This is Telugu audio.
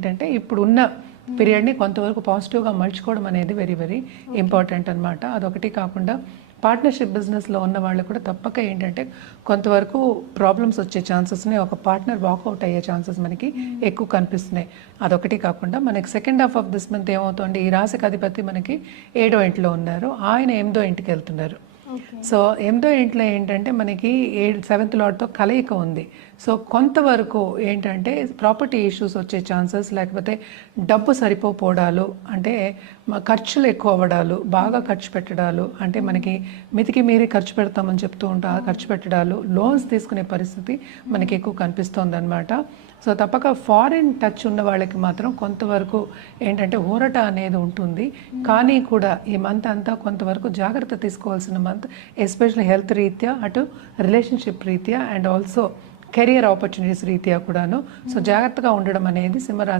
ఏంటంటే ఇప్పుడున్న పీరియడ్ని కొంతవరకు పాజిటివ్గా మలుచుకోవడం అనేది వెరీ వెరీ ఇంపార్టెంట్ అనమాట. అదొకటి కాకుండా పార్ట్నర్షిప్ బిజినెస్లో ఉన్న వాళ్ళు కూడా తప్పక ఏంటంటే కొంతవరకు ప్రాబ్లమ్స్ వచ్చే ఛాన్సెస్ని ఒక పార్ట్నర్ వాకౌట్ అయ్యే ఛాన్సెస్ మనకి ఎక్కువ కనిపిస్తున్నాయి. అదొకటి కాకుండా మనకి second half of this month ఏమవుతుంది, ఈ రాశికి అధిపతి మనకి 7వ ఇంట్లో ఉన్నారు, ఆయన 8వ ఇంటికి వెళ్తున్నారు. సో 8వ ఇంట్లో ఏంటంటే మనకి 7th లార్డ్తో కలయిక ఉంది. సో కొంతవరకు ఏంటంటే ప్రాపర్టీ ఇష్యూస్ వచ్చే ఛాన్సెస్, లేకపోతే డబ్బు సరిపోవడాలు, అంటే ఖర్చులు ఎక్కువ అవ్వడాలు, బాగా ఖర్చు పెట్టడాలు, అంటే మనకి మితికి మీరి ఖర్చు పెడతామని చెప్తూ ఉంటాం, ఖర్చు పెట్టడాలు, లోన్స్ తీసుకునే పరిస్థితి మనకి ఎక్కువ కనిపిస్తుంది అనమాట. సో తప్పక ఫారిన్ టచ్ ఉన్న వాళ్ళకి మాత్రం కొంతవరకు ఏంటంటే ఊరట అనేది ఉంటుంది. కానీ కూడా ఈ మంత్ అంతా కొంతవరకు జాగ్రత్త తీసుకోవాల్సిన మంత్, ఎస్పెషల్లీ హెల్త్ రీత్యా, అటు రిలేషన్షిప్ రీత్యా, అండ్ ఆల్సో కెరియర్ ఆపర్చునిటీస్ రీత్యా కూడాను. సో జాగ్రత్తగా ఉండడం అనేది సింహరాశి